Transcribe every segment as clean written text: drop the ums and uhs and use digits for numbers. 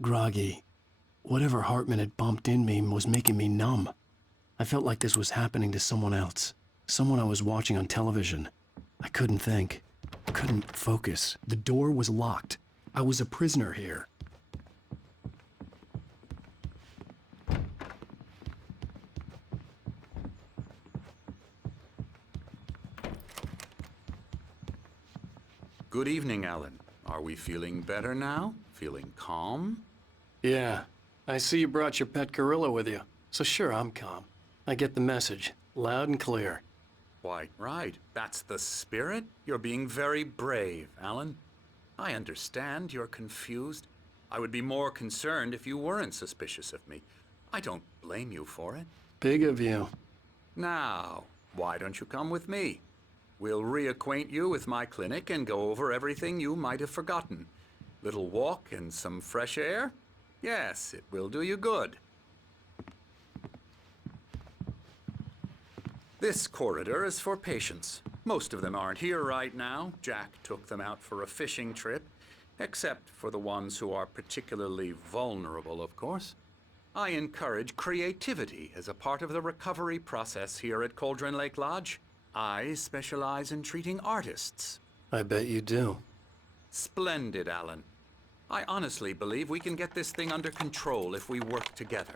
groggy. Whatever Hartman had bumped in me was making me numb. I felt like this was happening to someone else. Someone I was watching on television. I couldn't think. Couldn't focus. The door was locked. I was a prisoner here. Good evening, Alan. Are we feeling better now? Feeling calm? Yeah. I see you brought your pet gorilla with you. So sure, I'm calm. I get the message. Loud and clear. Quite right. That's the spirit. You're being very brave, Alan. I understand you're confused. I would be more concerned if you weren't suspicious of me. I don't blame you for it. Big of you. Now, why don't you come with me? We'll reacquaint you with my clinic and go over everything you might have forgotten. Little walk and some fresh air? Yes, it will do you good. This corridor is for patients. Most of them aren't here right now. Jack took them out for a fishing trip, except for the ones who are particularly vulnerable, of course. I encourage creativity as a part of the recovery process here at Cauldron Lake Lodge. I specialize in treating artists. I bet you do. Splendid, Alan. I honestly believe we can get this thing under control if we work together.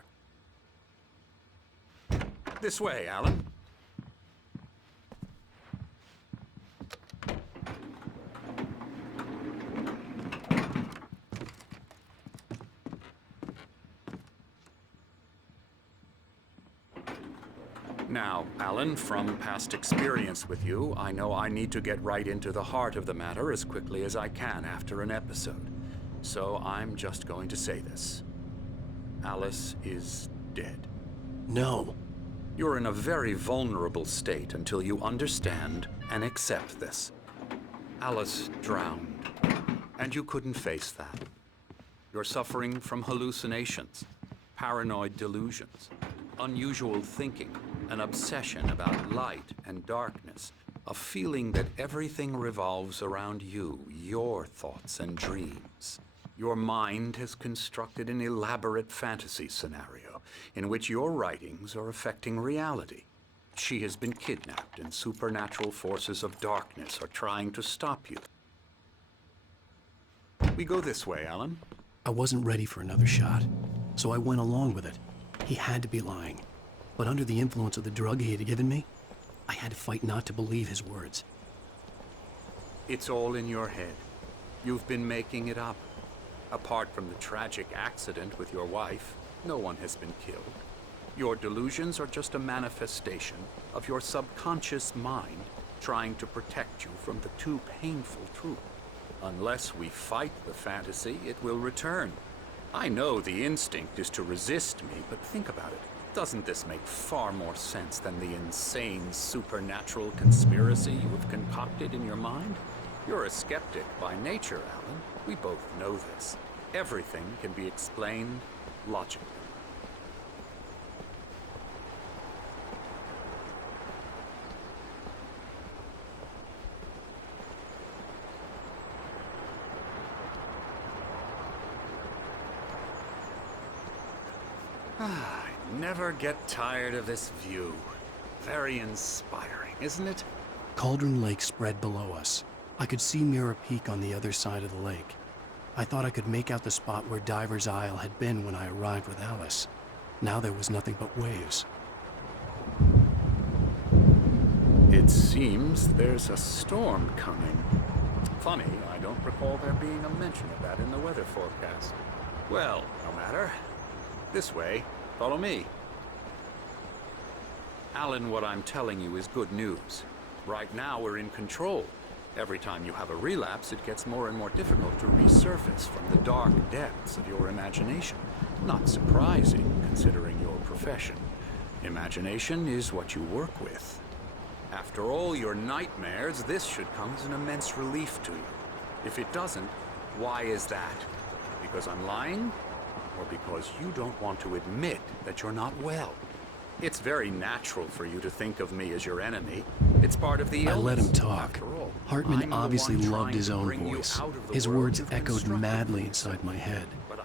This way, Alan. Now, Alan, from past experience with you, I know I need to get right into the heart of the matter as quickly as I can after an episode. So I'm just going to say this. Alice is dead. No. You're in a very vulnerable state until you understand and accept this. Alice drowned, and you couldn't face that. You're suffering from hallucinations, paranoid delusions, unusual thinking, an obsession about light and darkness, a feeling that everything revolves around you, your thoughts and dreams. Your mind has constructed an elaborate fantasy scenario in which your writings are affecting reality. She has been kidnapped and supernatural forces of darkness are trying to stop you. We go this way, Alan. I wasn't ready for another shot, so I went along with it. He had to be lying. But under the influence of the drug he had given me, I had to fight not to believe his words. It's all in your head. You've been making it up. Apart from the tragic accident with your wife, no one has been killed. Your delusions are just a manifestation of your subconscious mind trying to protect you from the too painful truth. Unless we fight the fantasy, it will return. I know the instinct is to resist me, but think about it. Doesn't this make far more sense than the insane supernatural conspiracy you have concocted in your mind? You're a skeptic by nature, Alan. We both know this. Everything can be explained logically. I never get tired of this view. Very inspiring, isn't it? Cauldron Lake spread below us. I could see Mirror Peak on the other side of the lake. I thought I could make out the spot where Diver's Isle had been when I arrived with Alice. Now there was nothing but waves. It seems there's a storm coming. Funny, I don't recall there being a mention of that in the weather forecast. Well, no matter. This way. Follow me. Alan, what I'm telling you is good news. Right now, we're in control. Every time you have a relapse, it gets more and more difficult to resurface from the dark depths of your imagination. Not surprising, considering your profession. Imagination is what you work with. After all your nightmares, this should come as an immense relief to you. If it doesn't, why is that? Because I'm lying? Or because you don't want to admit that you're not well? It's very natural for you to think of me as your enemy. It's part of the illness. I let him talk. After all, Hartman I'm the obviously one loved trying his to own bring you voice. out of the His world words you've echoed constructed. madly inside my head. But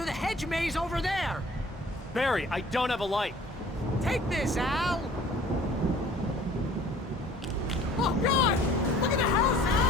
through the hedge maze over there. Barry, I don't have a light. Take this, Al. Oh, God! Look at the house, Al!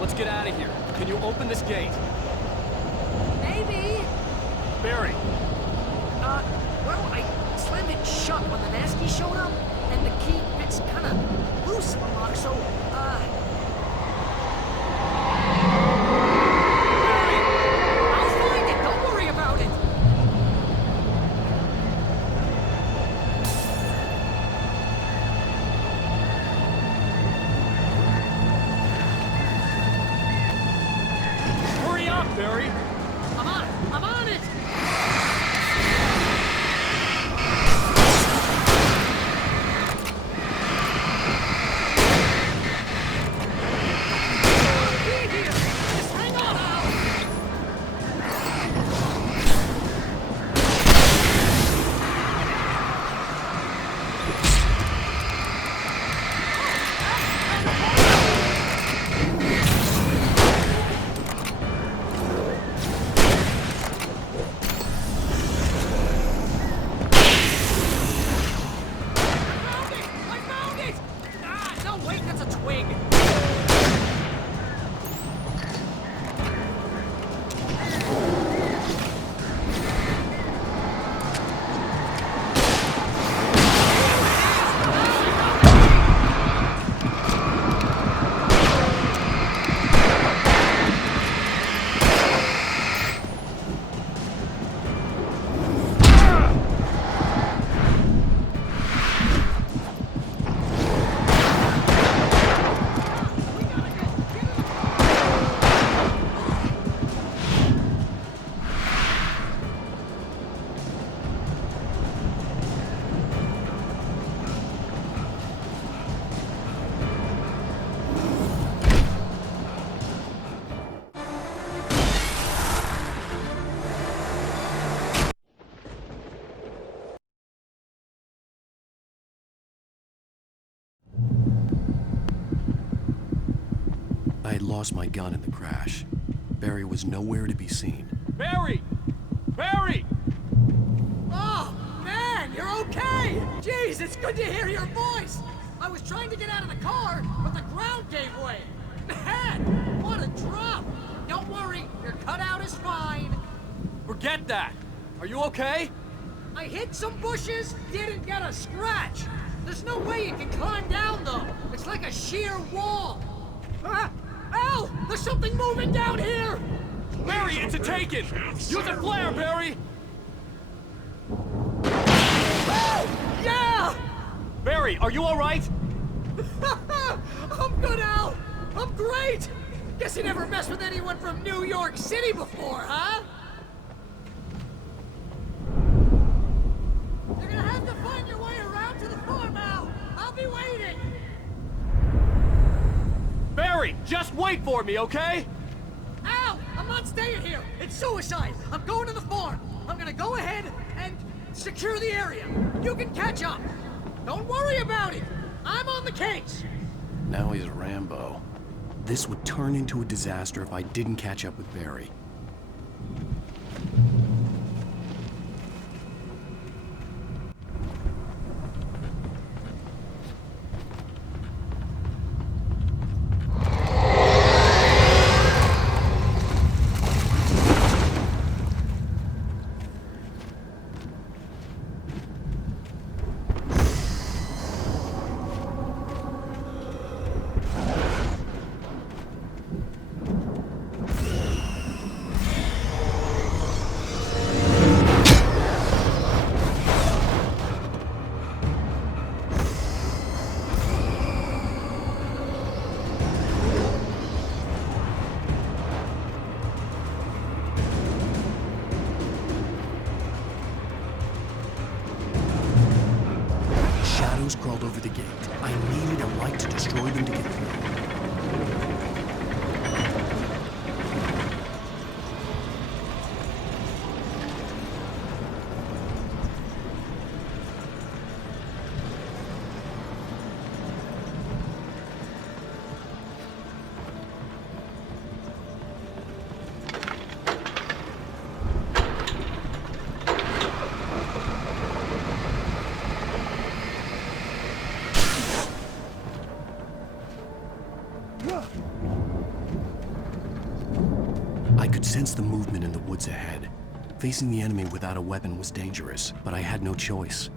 let's get out of here. Can you open this gate? Maybe. Barry! Well, I slammed it shut when the nasty showed up, and the key fits kind of loose in the lock, so, Barry! I'll find it, don't worry about it! Hurry up, Barry! I'm on it! I had lost my gun in the crash. Barry was nowhere to be seen. Barry! Barry! Oh, man, you're okay! Jeez, it's good to hear your voice! I was trying to get out of the car, but the ground gave way. Man, what a drop! Don't worry, your cutout is fine. Forget that! Are you okay? I hit some bushes, didn't get a scratch. There's no way you can climb down, though. It's like a sheer wall. Al! There's something moving down here! Barry, it's a taken! Use a flare, Barry! Oh, yeah! Barry, are you alright? I'm good, Al! I'm great! Guess you never messed with anyone from New York City before, huh? You're gonna have to find your way around to the farm, Al! I'll be waiting! Barry, just wait for me, okay? Al! I'm not staying here! It's suicide! I'm going to the farm! I'm gonna go ahead and secure the area! You can catch up! Don't worry about it! I'm on the case! Now he's Rambo. This would turn into a disaster if I didn't catch up with Barry. Crawled over the gate. I needed a light to destroy them to get through. could sense the movement in the woods ahead. Facing the enemy without a weapon was dangerous, but I had no choice.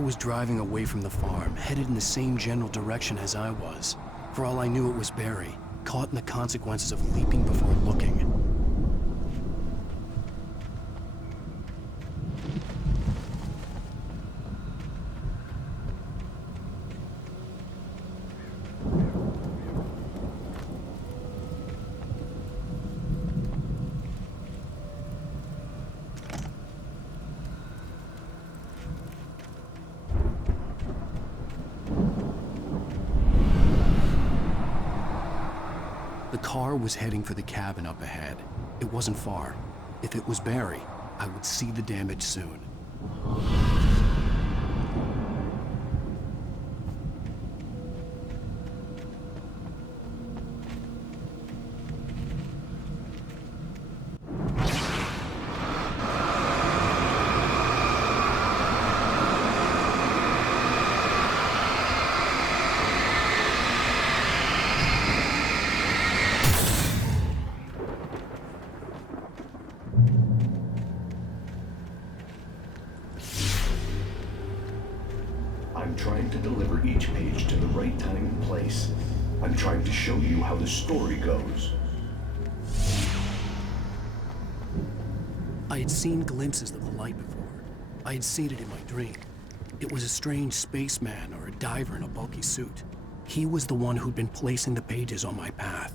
Was driving away from the farm, headed in the same general direction as I was. For all I knew, it was Barry, caught in the consequences of leaping before looking. The car was heading for the cabin up ahead. It wasn't far. If it was Barry, I would see the damage soon. I'm trying to deliver each page to the right time and place. I'm trying to show you how the story goes. I had seen glimpses of the light before. I had seen it in my dream. It was a strange spaceman or a diver in a bulky suit. He was the one who'd been placing the pages on my path.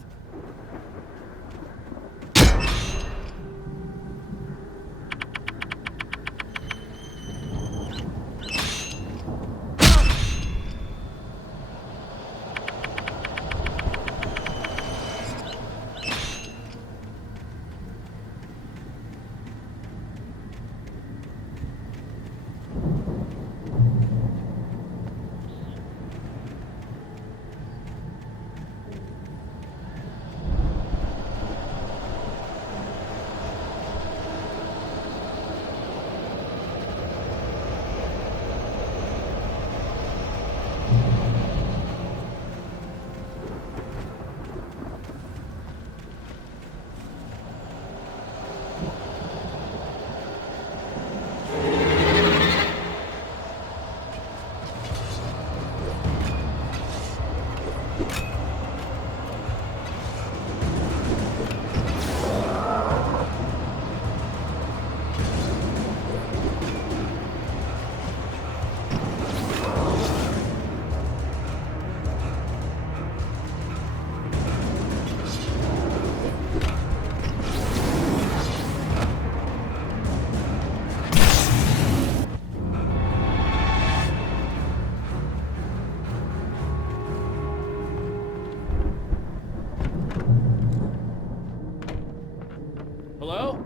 Hello?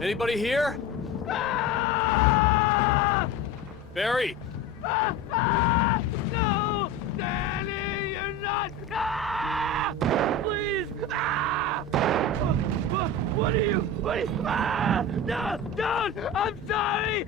Anybody here? Barry! No! Danny, you're not! Please! What are you? No! Don't! I'm sorry!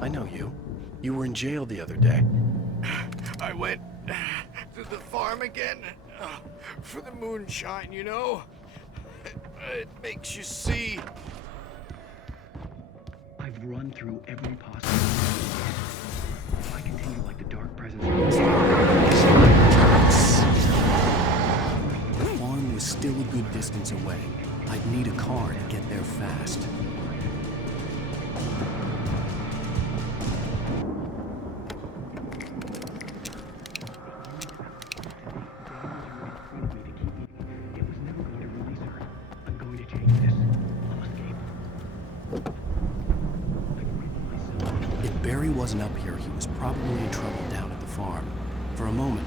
I know you. You were in jail the other day. I went to to the farm again. For the moonshine, you know? It makes you see. I've run through every possible. If I continue like the dark presence. The farm was still a good distance away. I'd need a car to get there fast. If Barry wasn't up here, he was probably in trouble down at the farm. For a moment,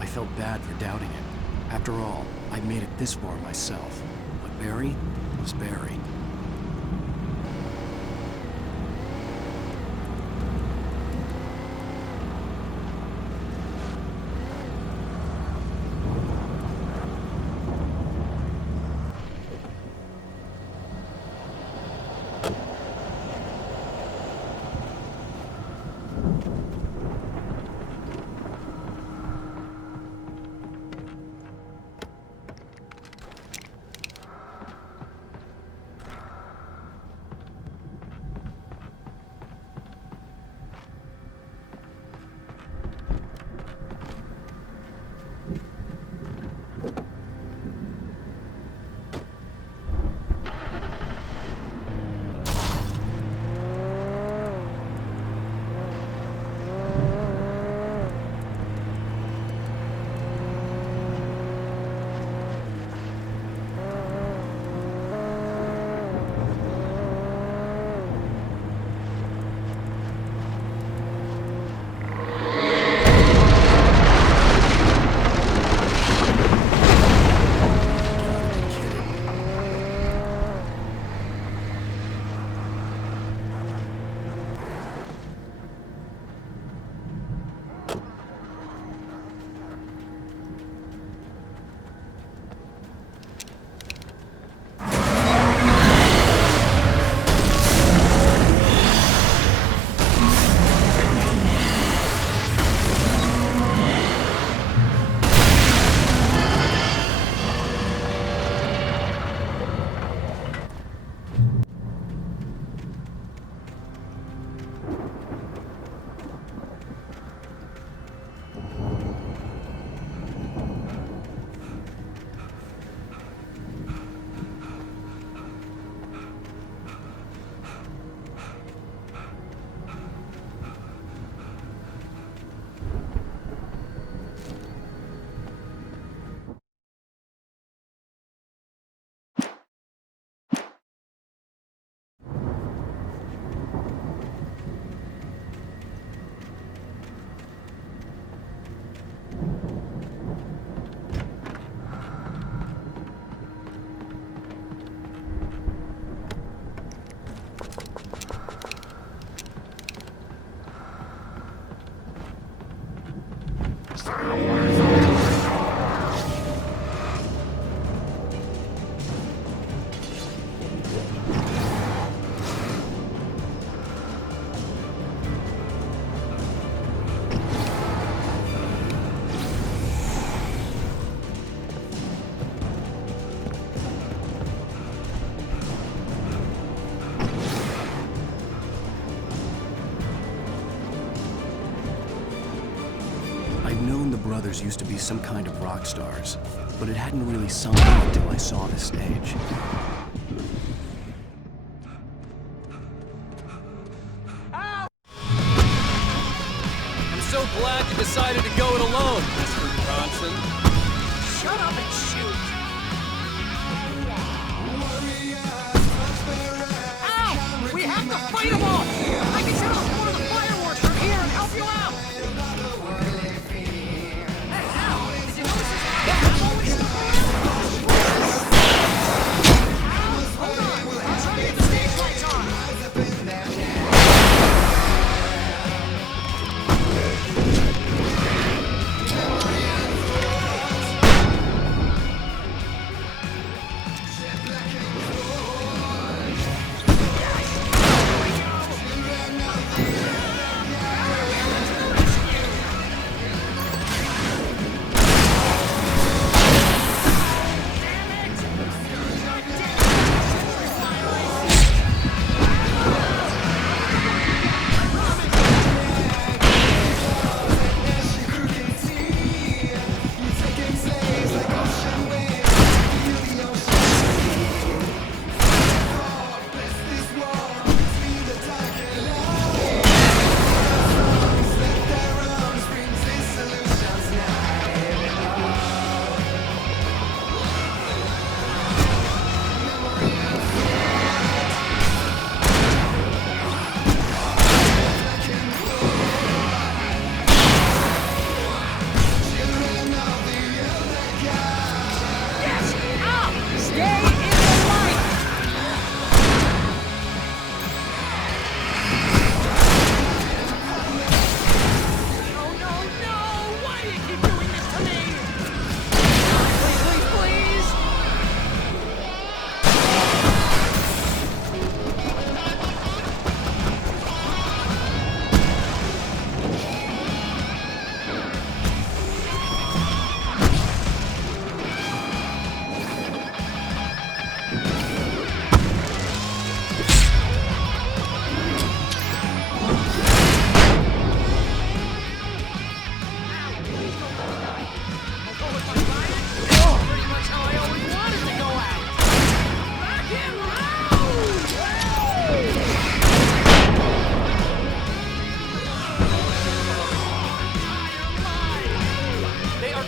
I felt bad for doubting him. After all, I'd made it this far myself. But Barry was Barry. Brothers used to be some kind of rock stars, but it hadn't really sunk in until I saw the stage. I'm so glad you decided to go it alone, Mr. Johnson. Shut up and shoot! Ow! We have to fight them all! I can set off one of the fireworks from here and help you out!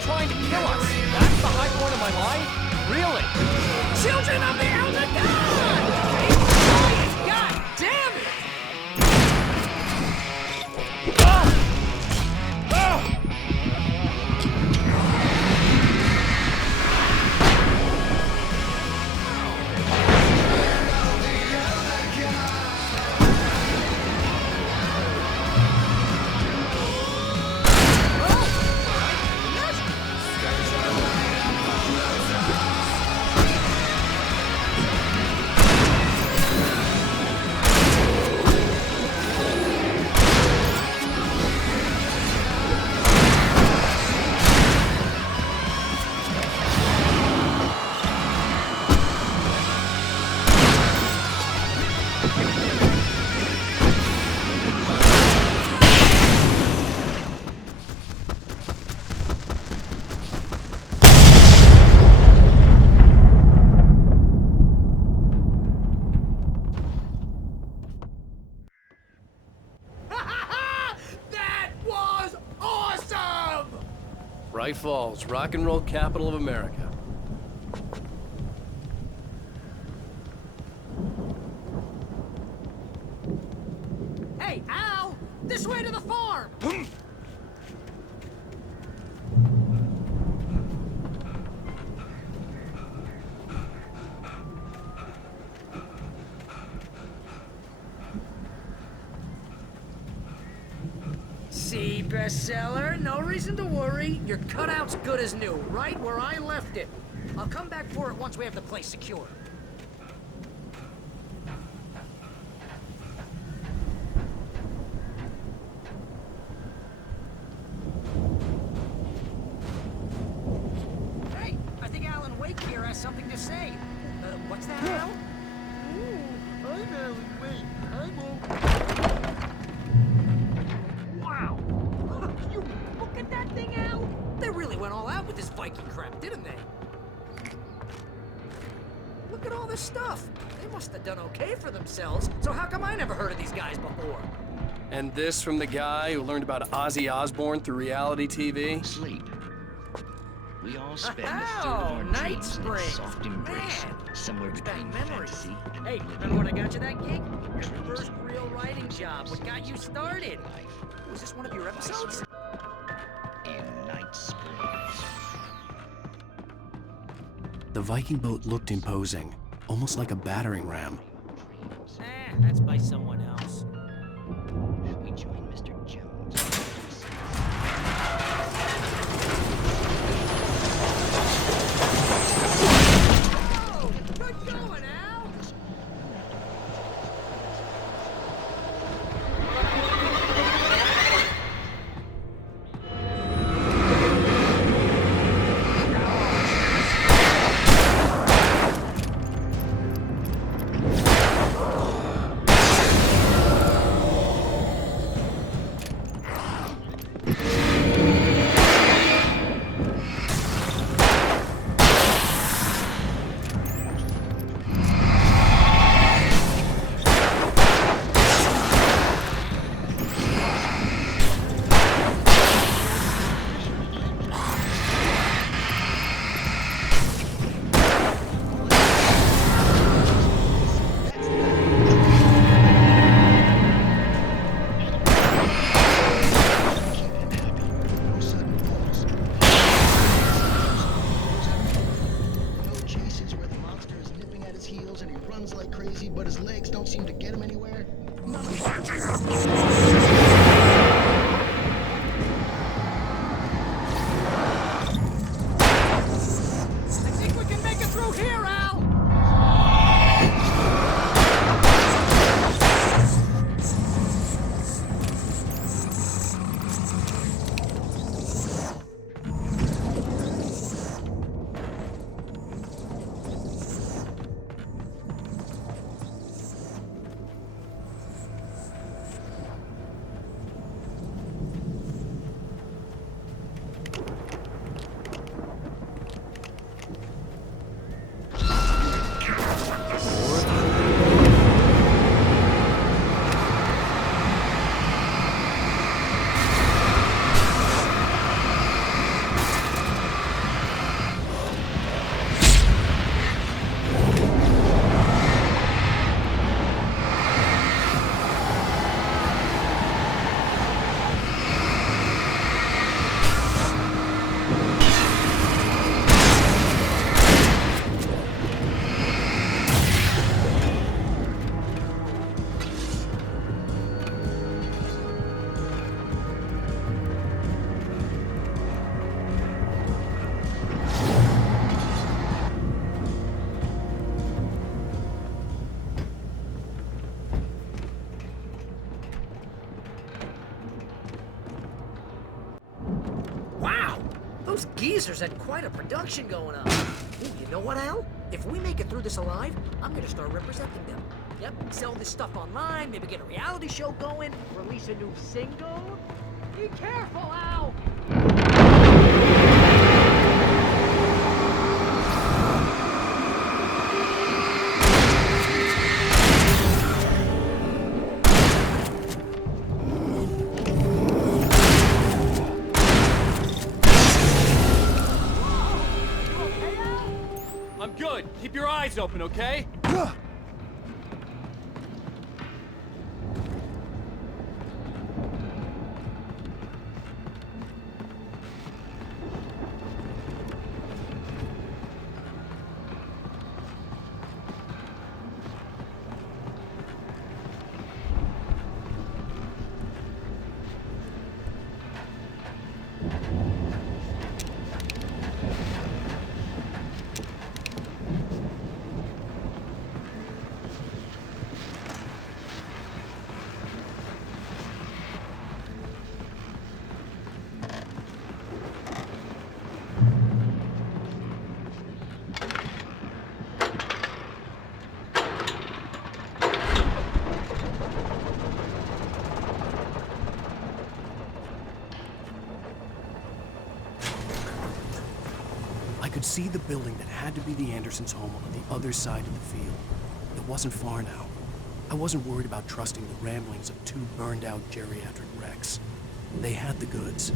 trying to kill us. That's the high point of my life? Really? Children of the Elder God! Keep quiet! God damn it! That was awesome! Bright Falls, rock and roll capital of America. Hey, Al! This way to the farm! See, bestseller, no reason to worry. Your cutout's good as new, right where I left it. I'll come back for it once we have the place secure. Hey, I think Alan Wake here has something to say. What's that, Al? I'm Alan Wake. I'm Wow! You look at that thing, Al! They really went all out with this Viking crap, didn't they? Look at all this stuff. They must have done okay for themselves. So how come I never heard of these guys before? And this from the guy who learned about Ozzy Osbourne through reality TV? Sleep. We all spend a Oh, third of our Night dreams in Springs. a soft embrace, Man, somewhere brings back between memories. fantasy and Hey, oblivion. remember when I got you that gig? Your first real writing job. What got you started? Was this one of your episodes? In Night Springs. The Viking boat looked imposing, almost like a battering ram. That's by someone else. We join Mr. Jones. Oh, good going, Al! Those geezers had quite a production going on. Ooh, you know what, Al? If we make it through this alive, I'm gonna start representing them. Yep, sell this stuff online, maybe get a reality show going, release a new single. Be careful, Al! I'm good. Keep your eyes open, okay? I could see the building that had to be the Andersons' home on the other side of the field. It wasn't far now. I wasn't worried about trusting the ramblings of two burned-out geriatric wrecks. They had the goods.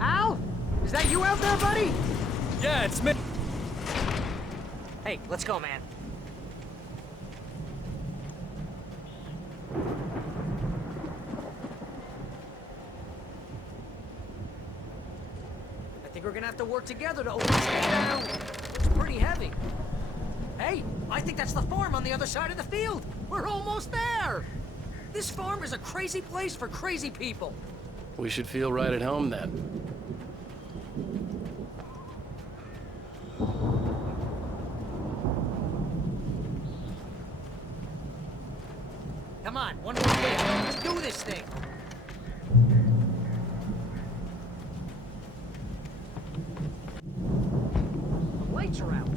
Al? Is that you out there, buddy? Yeah, it's me. Hey, let's go, man. I think we're gonna have to work together to open this thing down. It's pretty heavy. Hey, I think that's the farm on the other side of the field. We're almost there. This farm is a crazy place for crazy people. We should feel right at home then. Come on, one more day. Let's do this thing. The lights are out.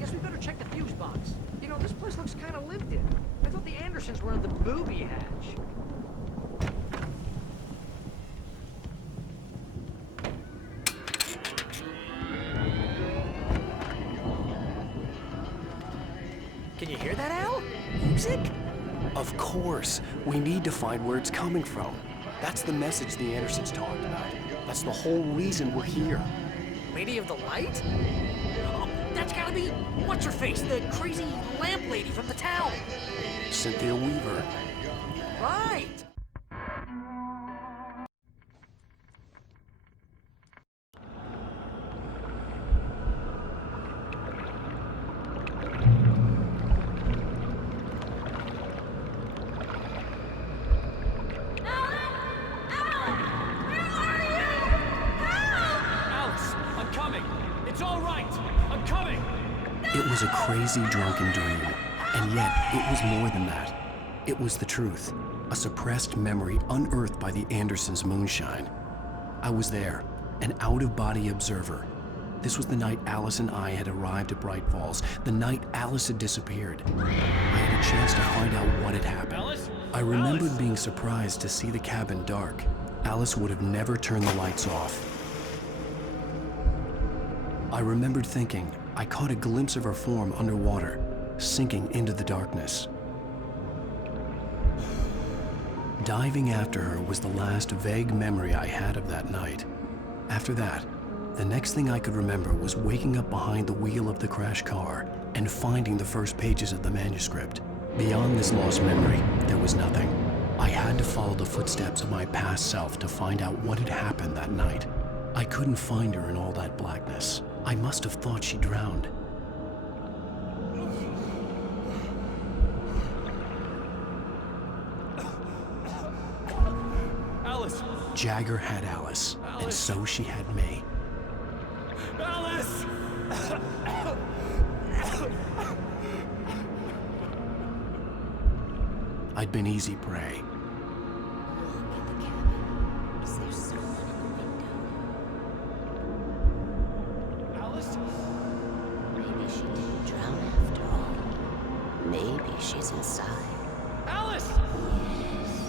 Guess we better check the fuse box. You know, this place looks kind of lived in. I thought the Andersons were in the booby hatch. Can you hear that, Al? Music? Of course. We need to find where it's coming from. That's the message the Andersons talked about. That's the whole reason we're here. Lady of the Light? Oh, that's gotta be... What's-her-face? The crazy lamp lady from the town. Cynthia Weaver. Right. was a crazy, drunken dream, and yet it was more than that. It was the truth, a suppressed memory unearthed by the Andersons' moonshine. I was there, an out-of-body observer. This was the night Alice and I had arrived at Bright Falls, the night Alice had disappeared. I had a chance to find out what had happened. Alice? I remembered being surprised to see the cabin dark. Alice would have never turned the lights off. I remembered thinking I caught a glimpse of her form underwater, sinking into the darkness. Diving after her was the last vague memory I had of that night. After that, the next thing I could remember was waking up behind the wheel of the crashed car and finding the first pages of the manuscript. Beyond this lost memory, there was nothing. I had to follow the footsteps of my past self to find out what had happened that night. I couldn't find her in all that blackness. I must have thought she drowned. Alice! Jagger had Alice, and so she had me. Alice! I'd been easy prey. Is there someone in the window? Alice? Maybe she didn't drown after all. Maybe she's inside. Alice!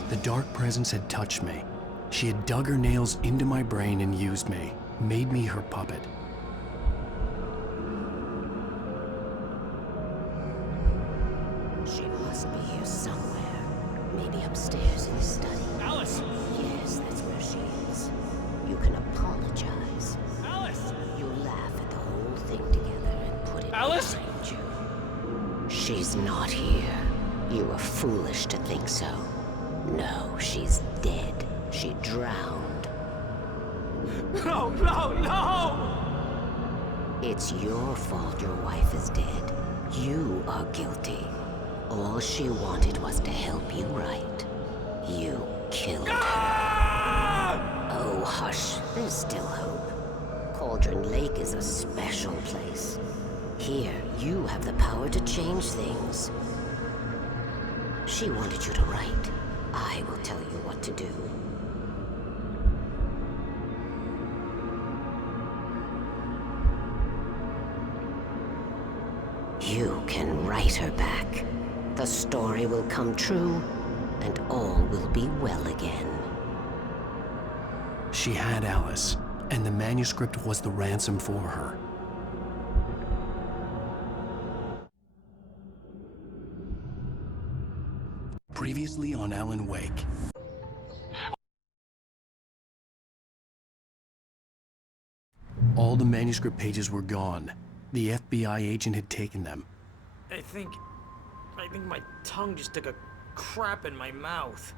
The dark presence had touched me. She had dug her nails into my brain and used me, made me her puppet. She must be here somewhere. Maybe upstairs in the study. Alice! Yes, that's where she is. You can apologize. Alice! You laugh at the whole thing together and put it Alice? behind you. She's not here. You were foolish to think so. No, she's dead. She drowned. No, no, no! It's your fault your wife is dead. You are guilty. All she wanted was to help you right. You killed her. Oh, hush. There's still hope. Cauldron Lake is a special place. Here, you have the power to change things. She wanted you to write. I will tell you what to do. You can write her back. The story will come true, and all will be well again. She had Alice, and the manuscript was the ransom for her. Previously on Alan Wake. All the manuscript pages were gone. The FBI agent had taken them. I think my tongue just took a crap in my mouth.